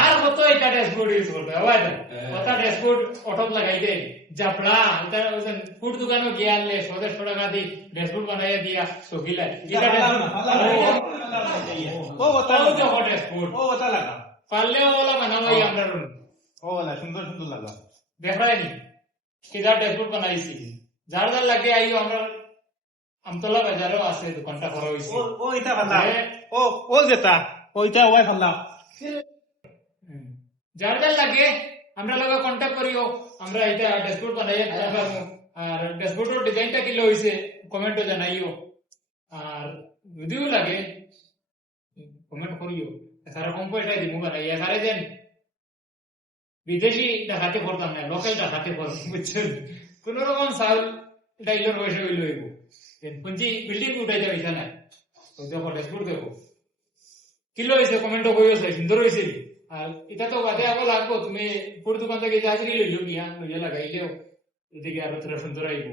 আর কত এটা dashboard use করতে হবে কত ড্যাশবোর্ড অটোপ লাগাই দেয় জাপড়া এটা ওজন ফুড দোকানে গিয়ে আনলে 100 টাকা দি ড্যাশবোর্ড বানাইয়া দিয়া সকিলা এটা ও ওটা ড্যাশবোর্ড ও ওটা লাগা পারলে ওলা বানাবাই আমরা ও ওলা সুন্দর সুন্দর লাগা দেখায়নি কিদা ড্যাশবোর্ড বানাইছি যার যার লাগে আইও আমরা আমতলা বাজারও আছে দোকানটা করা হইছে ও এটা ভালো ও ও যেটা ওইটা ওই ভালো যার যার লাগে আমরা লগে কন্টাক্ট করিও আমরা এটা ড্যাশবোর্ড বানাই আর ড্যাশবোর্ডের ডিজাইনটা কি হইছে কমেন্টে জানাইও আর যদিও লাগে কমেন্ট করিও সারা কম্পো এটাই দিমু বানাই এখানে দেন বিদেশি দেখাতে করতাম না লোকাল দেখাতে করতাম বুঝছেন কোন রকম সাল ডাইলোর বসে হইল হইব পুঞ্জি বিল্ডিং উঠাইতে হইছে না তো দেখো ড্যাশবোর্ড দেখো কিলো হয়েছে কমেন্টও কইও সুন্দর হয়েছে আর এটা তো বাদে আবার লাগবো তুমি পুরো দোকান থেকে জাজরি লইলো গিয়া লইয়া লাগাইলেও এদিকে আরো তোরা সুন্দর আইব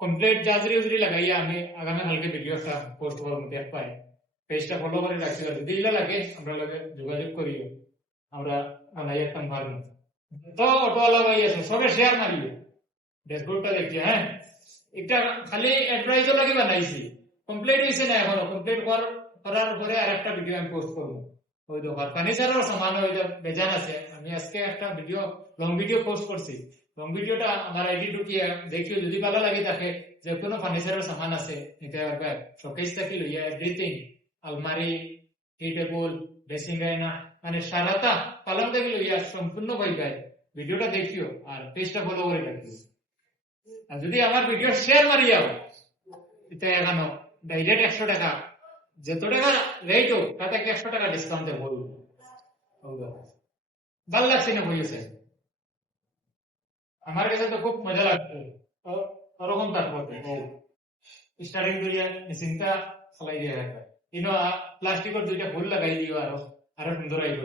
কমপ্লিট জাজরি উজরি লাগাইয়া আমি আগামী কালকে ভিডিও একটা পোস্ট করবো দেখ পাই পেজটা ফলো করে রাখছি যদি ইলা লাগে আমরা লগে যোগাযোগ করিও আমরা বানাই একটা ভালো তো অটোওয়ালা ভাই আছে সবে শেয়ার মারিও ড্যাশবোর্ডটা দেখছি হ্যাঁ একটা খালি অ্যাডভাইজও লাগে বানাইছি কমপ্লিট হয়েছে না এখনো কমপ্লিট করার পরে আর একটা ভিডিও আমি পোস্ট করবো ওই দোকান ফার্নিচারের সামান ওই বেজান আছে আমি আজকে একটা ভিডিও লং ভিডিও পোস্ট করছি লং ভিডিওটা আমার আইডি ঢুকিয়ে দেখিও যদি ভালো লাগে তাকে যে কোনো ফার্নিচারের সামান আছে এটা শোকেস থাকি লইয়া এভরিথিং আলমারি টি টেবল ড্রেসিং আয়না মানে সারাটা পালন থেকে লইয়া সম্পূর্ণ পাইবাই ভিডিওটা দেখিও আর পেজটা ফলো করে রাখিও আর যদি আমার ভিডিও শেয়ার মারিয়াও এটা এখানো ডাইরেক্ট 100 টাকা যত টাকা রেট হোক তাতে 100 টাকা ডিসকাউন্ট দেবো ভাল লাগছে না বলেছে আমার কাছে তো খুব মজা লাগছে ওরকম তারপর স্টার্টিং করিয়া মেশিনটা চালাই দিয়ে রাখবে কিন্তু প্লাস্টিকের দুইটা ফুল লাগাই দিও আরো সুন্দর আইব